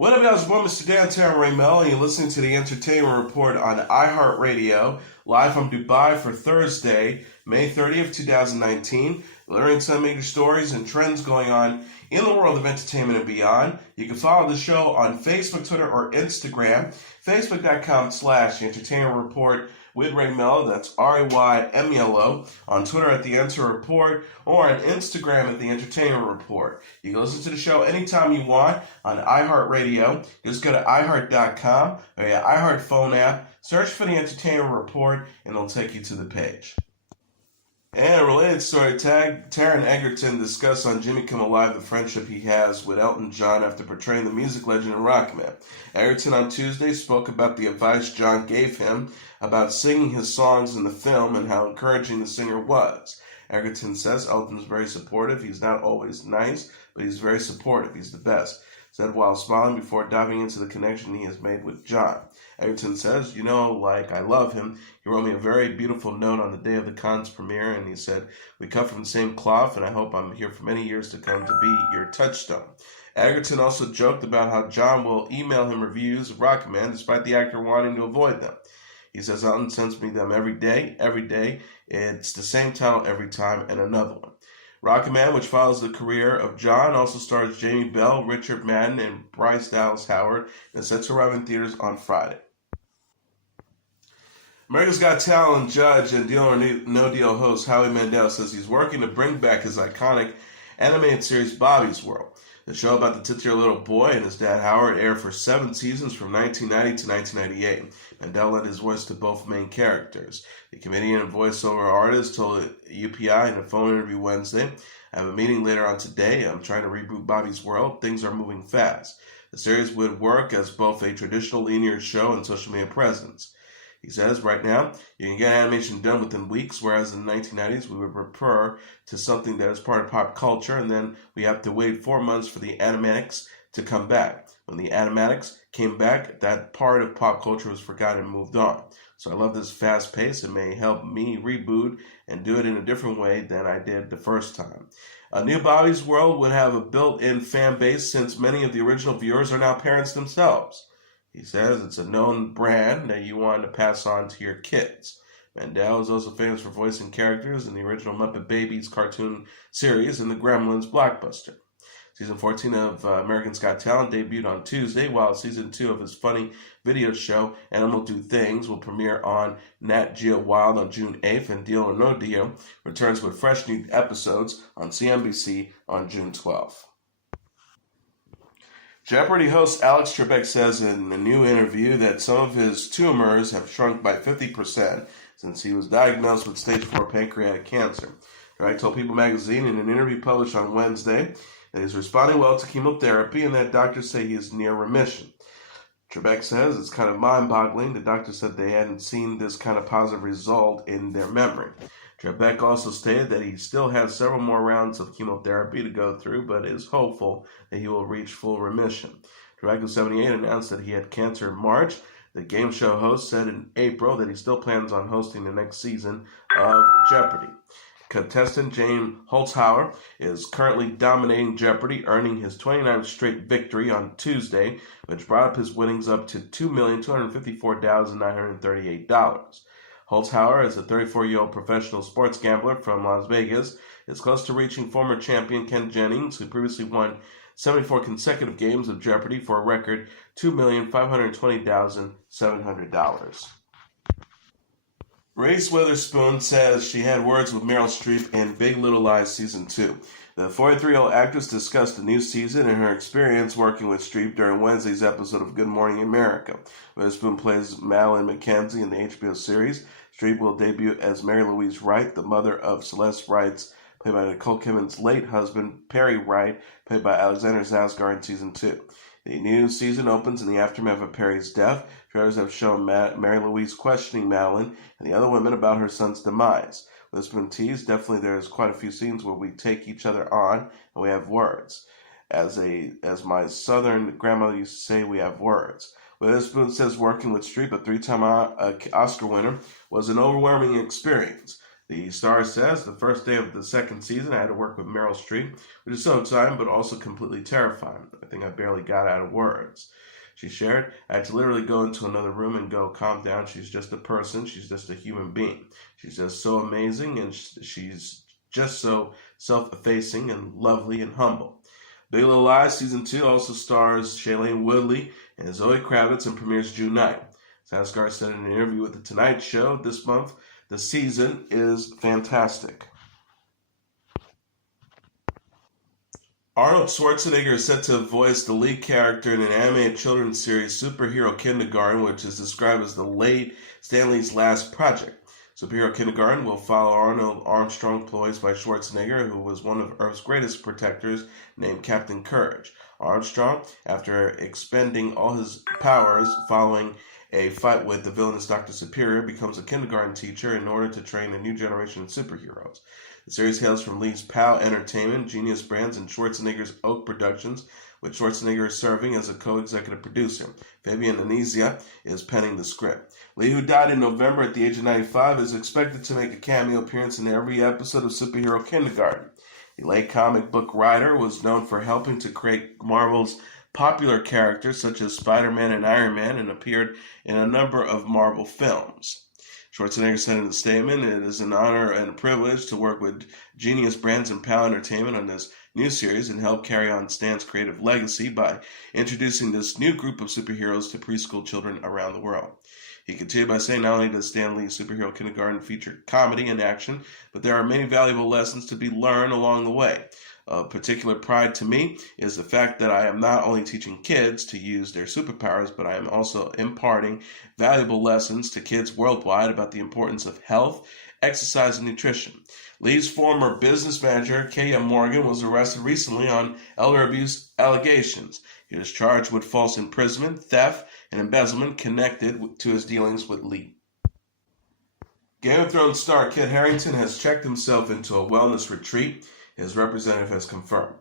What up, guys? Well, Mr. Downtown Ray Melo, and you're listening to the Entertainment Report on iHeartRadio, live from Dubai for Thursday, May 30th, 2019. Learning some major stories and trends going on in the world of entertainment and beyond. You can follow the show on Facebook, Twitter, or Instagram. Facebook.com/The Entertainment Report with Ray Melo, that's RAYMELO, on Twitter at The Enter Report, or on Instagram at The Entertainment Report. You can listen to the show anytime you want on iHeartRadio. Just go to iHeart.com or your iHeart phone app, search for The Entertainment Report, and it'll take you to the page. And a related story, Taron Egerton discussed on Jimmy Kimmel Live the friendship he has with Elton John after portraying the music legend in Rockman. Egerton on Tuesday spoke about the advice John gave him about singing his songs in the film and how encouraging the singer was. Egerton says Elton's very supportive. He's not always nice, but he's very supportive. He's the best. Said while smiling before diving into the connection he has made with John. Egerton says, I love him. He wrote me a very beautiful note on the day of the Cannes premiere, and he said, we cut from the same cloth, and I hope I'm here for many years to come to be your touchstone. Egerton also joked about how John will email him reviews of Rocketman, despite the actor wanting to avoid them. He says, Elton sends me them every day. It's the same title every time, and another one. Rocketman, which follows the career of John, also stars Jamie Bell, Richard Madden, and Bryce Dallas Howard, and is set to arrive in theaters on Friday. America's Got Talent judge and Deal or No Deal host Howie Mandel says he's working to bring back his iconic animated series Bobby's World. The show about the titular little boy and his dad Howard aired for 7 seasons from 1990 to 1998. Mandel lent his voice to both main characters. The comedian and voiceover artist told UPI in a phone interview Wednesday, I have a meeting later on today. I'm trying to reboot Bobby's World. Things are moving fast. The series would work as both a traditional linear show and social media presence. He says, right now, you can get animation done within weeks, whereas in the 1990s, we would refer to something that is part of pop culture, and then we have to wait 4 months for the animatics to come back. When the animatics came back, that part of pop culture was forgotten and moved on. So I love this fast pace. It may help me reboot and do it in a different way than I did the first time. A new Bobby's World would have a built-in fan base since many of the original viewers are now parents themselves. He says it's a known brand that you want to pass on to your kids. Mandel is also famous for voicing characters in the original Muppet Babies cartoon series and the Gremlins blockbuster. Season 14 of America's Got Talent debuted on Tuesday, while Season 2 of his funny video show, Animal Do Things, will premiere on Nat Geo Wild on June 8th, and Deal or No Deal returns with fresh new episodes on CNBC on June 12th. Jeopardy host Alex Trebek says in a new interview that some of his tumors have shrunk by 50% since he was diagnosed with stage 4 pancreatic cancer. Trebek told People magazine in an interview published on Wednesday that he's responding well to chemotherapy and that doctors say he is near remission. Trebek says it's kind of mind-boggling. The doctors said they hadn't seen this kind of positive result in their memory. Trebek also stated that he still has several more rounds of chemotherapy to go through, but is hopeful that he will reach full remission. Trebek, who's 78, announced that he had cancer in March. The game show host said in April that he still plans on hosting the next season of Jeopardy! Contestant James Holzhauer is currently dominating Jeopardy!, earning his 29th straight victory on Tuesday, which brought up his winnings up to $2,254,938. Holzhauer is a 34-year-old professional sports gambler from Las Vegas. Is close to reaching former champion Ken Jennings, who previously won 74 consecutive games of Jeopardy! For a record $2,520,700. Reese Witherspoon says she had words with Meryl Streep in Big Little Lies Season 2. The 43-year-old actress discussed the new season and her experience working with Streep during Wednesday's episode of Good Morning America. Witherspoon plays Madeline McKenzie in the HBO series. Streep will debut as Mary Louise Wright, the mother of Celeste Wright, played by Nicole Kidman's late husband, Perry Wright, played by Alexander Skarsgård in Season 2. The new season opens in the aftermath of Perry's death. Trailers have shown Mary Louise questioning Madeline and the other women about her son's demise. Witherspoon teased, definitely there's quite a few scenes where we take each other on and we have words. As my southern grandmother used to say, we have words. Witherspoon says working with Streep, a 3-time Oscar winner, was an overwhelming experience. The star says, the first day of the second season, I had to work with Meryl Streep, which is so exciting but also completely terrifying. I think I barely got out of words. She shared, I had to literally go into another room and go, calm down. She's just a person. She's just a human being. She's just so amazing, and she's just so self-effacing and lovely and humble. Big Little Lies Season 2 also stars Shailene Woodley and Zoe Kravitz and premieres June 9th. Skarsgård said in an interview with The Tonight Show this month, the season is fantastic. Arnold Schwarzenegger is set to voice the lead character in an animated children's series, Superhero Kindergarten, which is described as the late Stan Lee's last project. Superhero Kindergarten will follow Arnold Armstrong, voiced by Schwarzenegger, who was one of Earth's greatest protectors, named Captain Courage. Armstrong, after expending all his powers following a fight with the villainous Dr. Superior, becomes a kindergarten teacher in order to train a new generation of superheroes. The series hails from Lee's POW Entertainment, Genius Brands, and Schwarzenegger's Oak Productions, with Schwarzenegger serving as a co-executive producer. Fabian Nicieza is penning the script. Lee, who died in November at the age of 95, is expected to make a cameo appearance in every episode of Superhero Kindergarten. The late comic book writer was known for helping to create Marvel's popular characters such as Spider-Man and Iron Man, and appeared in a number of Marvel films. Schwarzenegger said in a statement, it is an honor and a privilege to work with Genius Brands and POW Entertainment on this new series and help carry on Stan's creative legacy by introducing this new group of superheroes to preschool children around the world. He continued by saying not only does Stan Lee's Superhero Kindergarten feature comedy and action, but there are many valuable lessons to be learned along the way. Of particular pride to me is the fact that I am not only teaching kids to use their superpowers, but I am also imparting valuable lessons to kids worldwide about the importance of health, exercise, and nutrition. Lee's former business manager, K.M. Morgan, was arrested recently on elder abuse allegations. He was charged with false imprisonment, theft, and embezzlement connected to his dealings with Lee. Game of Thrones star Kit Harington has checked himself into a wellness retreat, his representative has confirmed.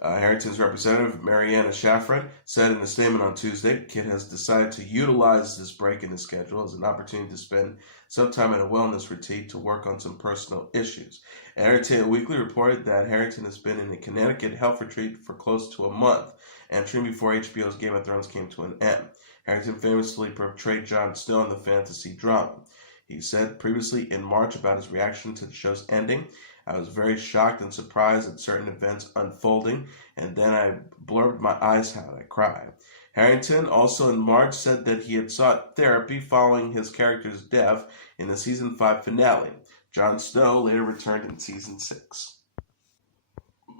Harrington's representative, Mariana Shafran, said in a statement on Tuesday, Kit has decided to utilize this break in his schedule as an opportunity to spend some time at a wellness retreat to work on some personal issues. Entertainment Weekly reported that Harrington has been in a Connecticut health retreat for close to a month, entering before HBO's Game of Thrones came to an end. Harrington famously portrayed Jon Snow in the fantasy drama. He said previously in March about his reaction to the show's ending, I was very shocked and surprised at certain events unfolding, and then I blurbed my eyes out. I cried. Harrington also in March said that he had sought therapy following his character's death in the season 5 finale. Jon Snow later returned in season 6.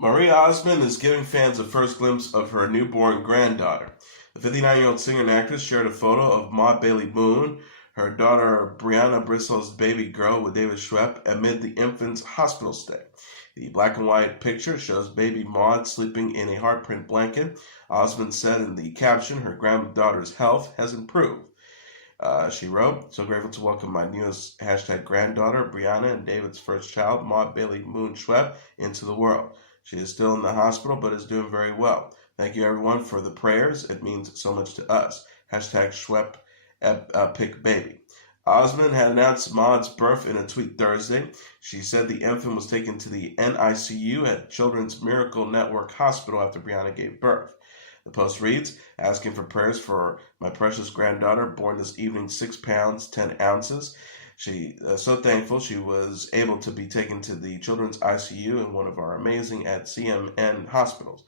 Marie Osmond is giving fans a first glimpse of her newborn granddaughter. The 59-year-old singer and actress shared a photo of Maud Bailey Boone, her daughter Brianna Bristol's baby girl, with David Schwepp amid the infant's hospital stay. The black and white picture shows baby Maud sleeping in a heartprint blanket. Osmond said in the caption, her granddaughter's health has improved. She wrote, so grateful to welcome my newest #granddaughter, Brianna, and David's first child, Maud Bailey Boone Schwepp, into the world. She is still in the hospital, but is doing very well. Thank you, everyone, for the prayers. It means so much to us. #Schwepp pick baby. Osmond had announced Maud's birth in a tweet Thursday. She said the infant was taken to the NICU at Children's Miracle Network Hospital after Brianna gave birth. The post reads, asking for prayers for my precious granddaughter, born this evening, 6 pounds, 10 ounces. She so thankful she was able to be taken to the Children's ICU in one of our amazing at CMN hospitals.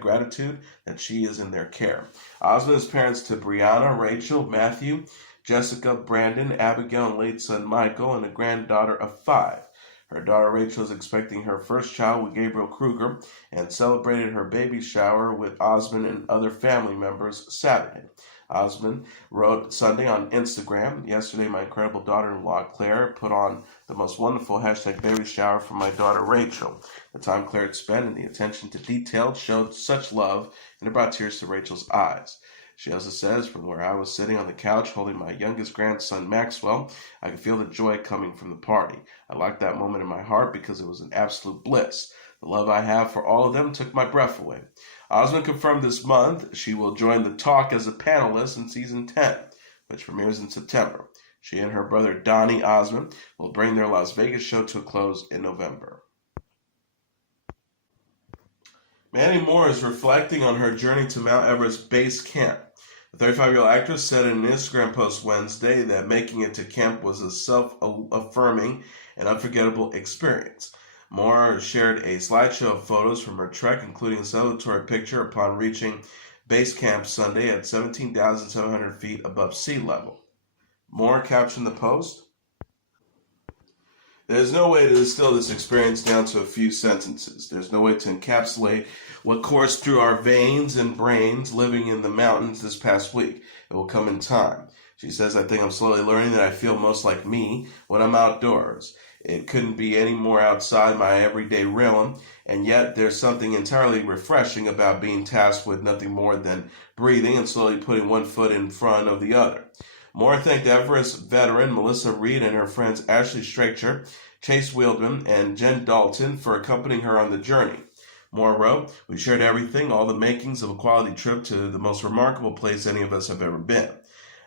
#gratitude that she is in their care. Osmond is parents to Brianna, Rachel, Matthew, Jessica, Brandon, Abigail, and late son Michael, and a granddaughter of 5. Her daughter Rachel is expecting her first child with Gabriel Kruger and celebrated her baby shower with Osmond and other family members Saturday. Osmond wrote Sunday on Instagram, yesterday my incredible daughter-in-law Claire put on the most wonderful #baby shower for my daughter Rachel. The time Claire had spent and the attention to detail showed such love, and it brought tears to Rachel's eyes. She also says, from where I was sitting on the couch holding my youngest grandson Maxwell, I could feel the joy coming from the party. I liked that moment in my heart because it was an absolute bliss. The love I have for all of them took my breath away. Osmond confirmed this month she will join The Talk as a panelist in season 10, which premieres in September. She and her brother Donnie Osmond will bring their Las Vegas show to a close in November. Mandy Moore is reflecting on her journey to Mount Everest base camp. The 35-year-old actress said in an Instagram post Wednesday that making it to camp was a self-affirming and unforgettable experience. Moore shared a slideshow of photos from her trek, including a celebratory picture upon reaching base camp Sunday at 17,700 feet above sea level. Moore captioned the post, "There's no way to distill this experience down to a few sentences. There's no way to encapsulate what coursed through our veins and brains living in the mountains this past week. It will come in time." She says, "I think I'm slowly learning that I feel most like me when I'm outdoors. It couldn't be any more outside my everyday realm, and yet there's something entirely refreshing about being tasked with nothing more than breathing and slowly putting one foot in front of the other." Moore thanked Everest veteran Melissa Reed and her friends Ashley Stracher, Chase Wildman, and Jen Dalton for accompanying her on the journey. Moore wrote, "We shared everything, all the makings of a quality trip to the most remarkable place any of us have ever been.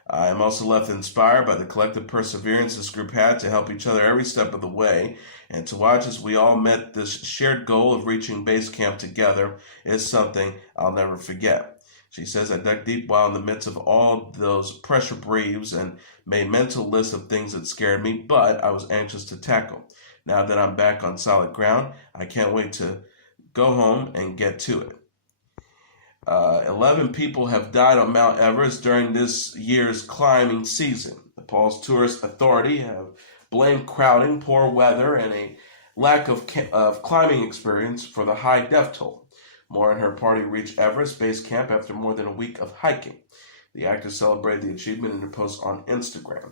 I am also left inspired by the collective perseverance this group had to help each other every step of the way, and to watch as we all met this shared goal of reaching base camp together is something I'll never forget." She says, "I dug deep while in the midst of all those pressure briefs and made mental lists of things that scared me, but I was anxious to tackle. Now that I'm back on solid ground, I can't wait to go home and get to it." 11 people have died on Mount Everest during this year's climbing season. Nepal's Tourist Authority have blamed crowding, poor weather, and a lack of climbing experience for the high death toll. Moore and her party reached Everest Base Camp after more than a week of hiking. The actress celebrated the achievement in her post on Instagram.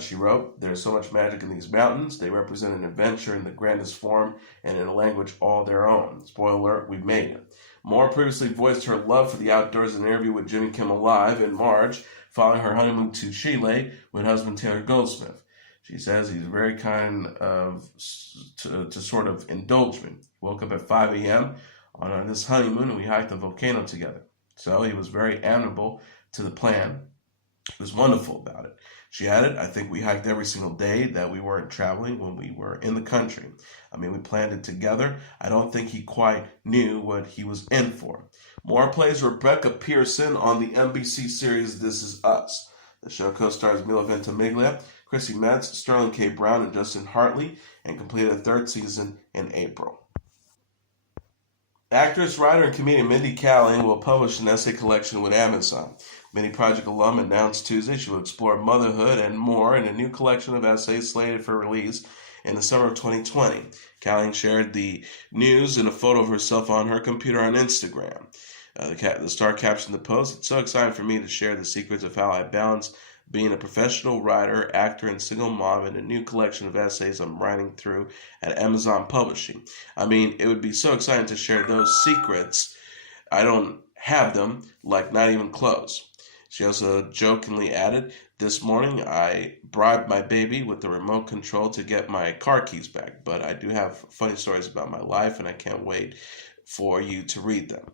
She wrote, "There's so much magic in these mountains. They represent an adventure in the grandest form and in a language all their own. Spoiler alert, we made it." Moore previously voiced her love for the outdoors in an interview with Jimmy Kimmel Live in March, following her honeymoon to Chile with husband Taylor Goldsmith. She says he's very kind to sort of indulge me. He woke up at 5 a.m. on this honeymoon, and we hiked the volcano together. So he was very amenable to the plan. He was wonderful about it. She added, "I think we hiked every single day that we weren't traveling when we were in the country. I mean, we planned it together. I don't think he quite knew what he was in for." Moore plays Rebecca Pearson on the NBC series This Is Us. The show co-stars Milo Ventimiglia, Chrissy Metz, Sterling K. Brown, and Justin Hartley, and completed a third season in April. Actress, writer, and comedian Mindy Kaling will publish an essay collection with Amazon. Mindy Project alum announced Tuesday she will explore motherhood and more in a new collection of essays slated for release in the summer of 2020. Kaling shared the news in a photo of herself on her computer on Instagram. The star captioned the post, "It's so exciting for me to share the secrets of how I balance being a professional writer, actor, and single mom in a new collection of essays I'm writing through at Amazon Publishing. I mean, it would be so exciting to share those secrets. I don't have them, like not even close." She also jokingly added, "This morning I bribed my baby with the remote control to get my car keys back, but I do have funny stories about my life, and I can't wait for you to read them."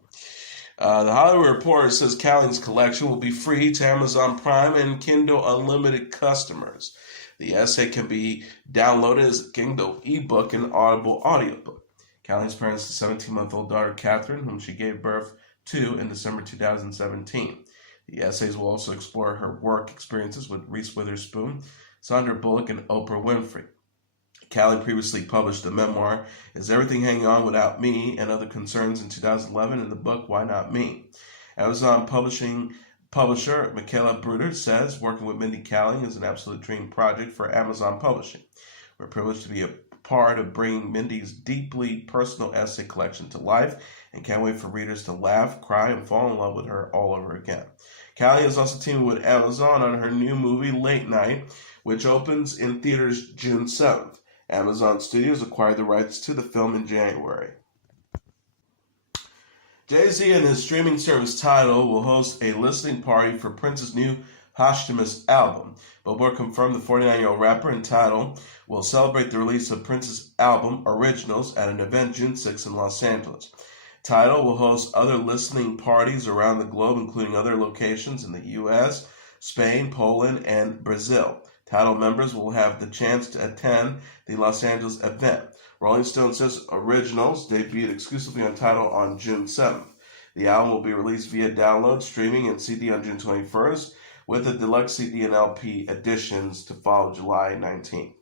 The Hollywood Reporter says Kaling's collection will be free to Amazon Prime and Kindle Unlimited customers. The essay can be downloaded as a Kindle ebook and Audible audiobook. Kaling's parents, the 17-month-old daughter Catherine, whom she gave birth to in December 2017. The essays will also explore her work experiences with Reese Witherspoon, Sandra Bullock, and Oprah Winfrey. Kaling previously published the memoir Is Everything Hanging On Without Me and Other Concerns in 2011 in the book Why Not Me? Amazon publisher Michaela Bruder says working with Mindy Kaling is an absolute dream project for Amazon Publishing. We're privileged to be a part of bringing Mindy's deeply personal essay collection to life and can't wait for readers to laugh, cry, and fall in love with her all over again. Kaling is also teaming with Amazon on her new movie Late Night, which opens in theaters June 7th. Amazon Studios acquired the rights to the film in January. Jay-Z and his streaming service Tidal will host a listening party for Prince's new posthumous album. Billboard confirmed the 49-year-old rapper and Tidal will celebrate the release of Prince's album Originals at an event June 6 in Los Angeles. Tidal will host other listening parties around the globe, including other locations in the U.S., Spain, Poland, and Brazil. Tidal members will have the chance to attend the Los Angeles event. Rolling Stone says Originals debuted exclusively on Tidal on June 7th. The album will be released via download, streaming, and CD on June 21st, with the deluxe CD and LP editions to follow July 19th.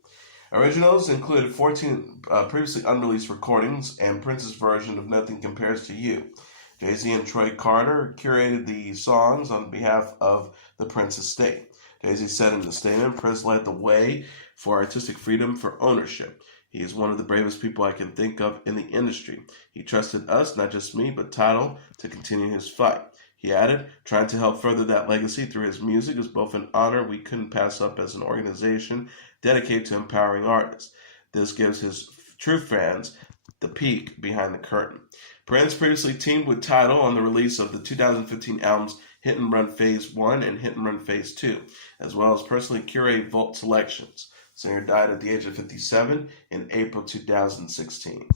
Originals included 14 previously unreleased recordings and Prince's version of Nothing Compares to You. Jay-Z and Troy Carter curated the songs on behalf of the Prince estate. Jay-Z said in the statement, Prince led the way for artistic freedom for ownership. He is one of the bravest people I can think of in the industry. He trusted us, not just me, but Tidal, to continue his fight. He added, trying to help further that legacy through his music is both an honor we couldn't pass up as an organization dedicated to empowering artists. This gives his true fans the peek behind the curtain. Prince previously teamed with Tidal on the release of the 2015 albums Hit and Run Phase 1 and Hit and Run Phase 2, as well as personally curated vault selections. Singer died at the age of 57 in April 2016.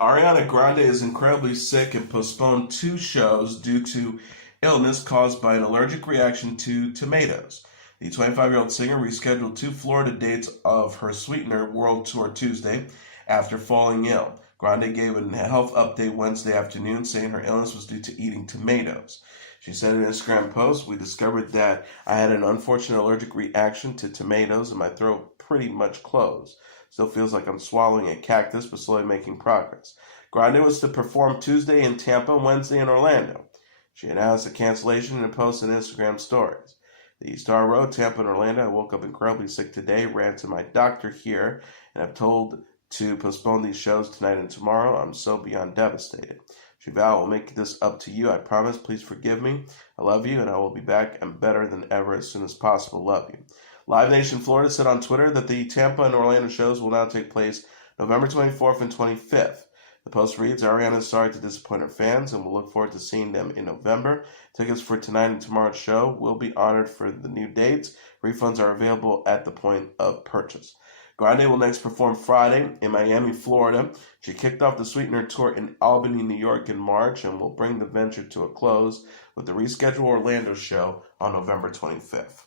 Ariana Grande is incredibly sick and postponed 2 shows due to illness caused by an allergic reaction to tomatoes. The 25-year-old singer rescheduled 2 Florida dates of her Sweetener World Tour Tuesday after falling ill. Grande gave a health update Wednesday afternoon, saying her illness was due to eating tomatoes. She said in an Instagram post, "We discovered that I had an unfortunate allergic reaction to tomatoes and my throat pretty much closed. Still feels like I'm swallowing a cactus, but slowly making progress." Grande was to perform Tuesday in Tampa, Wednesday in Orlando. She announced the cancellation in a post on Instagram stories. The star wrote, "Tampa and Orlando, I woke up incredibly sick today, ran to my doctor here, and I'm told to postpone these shows tonight and tomorrow. I'm so beyond devastated. She vowed, I will make this up to you. I promise. Please forgive me. I love you, and I will be back and better than ever as soon as possible. Love you." Live Nation Florida said on Twitter that the Tampa and Orlando shows will now take place November 24th and 25th. The post reads, Ariana is sorry to disappoint her fans and will look forward to seeing them in November. Tickets for tonight and tomorrow's show will be honored for the new dates. Refunds are available at the point of purchase. Grande will next perform Friday in Miami, Florida. She kicked off the Sweetener Tour in Albany, New York in March and will bring the venture to a close with the rescheduled Orlando show on November 25th.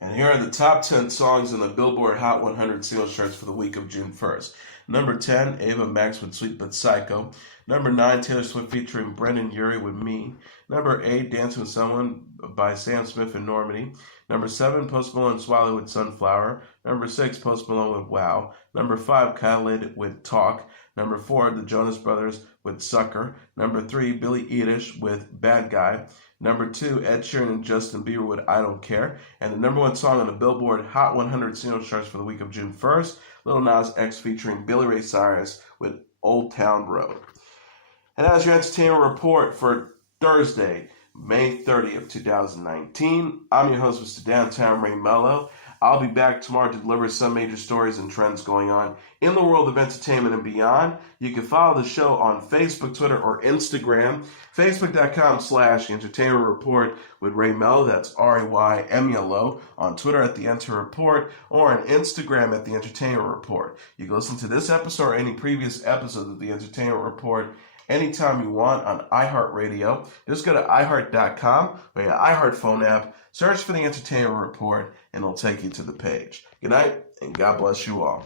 And here are the top 10 songs in the Billboard Hot 100 singles charts for the week of June 1st. Number 10, Ava Max with Sweet But Psycho. Number 9, Taylor Swift featuring Brendan Urie with Me. Number 8, Dancing with Someone by Sam Smith and Normandy. Number 7, Post Malone and Swiley with Sunflower. Number 6, Post Malone with Wow. Number 5, Khalid with Talk. Number 4, The Jonas Brothers with Sucker. Number 3, Billie Eilish with Bad Guy. Number 2, Ed Sheeran and Justin Bieber with I Don't Care. And the number 1 song on the Billboard Hot 100 singles charts for the week of June 1st, Lil Nas X featuring Billy Ray Cyrus with Old Town Road. And as your entertainment report for Thursday, May 30th, 2019, I'm your host, Mr. Downtown Ray Melo. I'll be back tomorrow to deliver some major stories and trends going on in the world of entertainment and beyond. You can follow the show on Facebook, Twitter, or Instagram. Facebook.com/Entertainment Report with Ray Melo. That's RAYMELO. On Twitter at The Enter Report or on Instagram at The Entertainment Report. You can listen to this episode or any previous episode of The Entertainment Report anytime you want on iHeartRadio. Just go to iHeart.com or your iHeart phone app, search for The Entertainment Report, and it'll take you to the page. Good night, and God bless you all.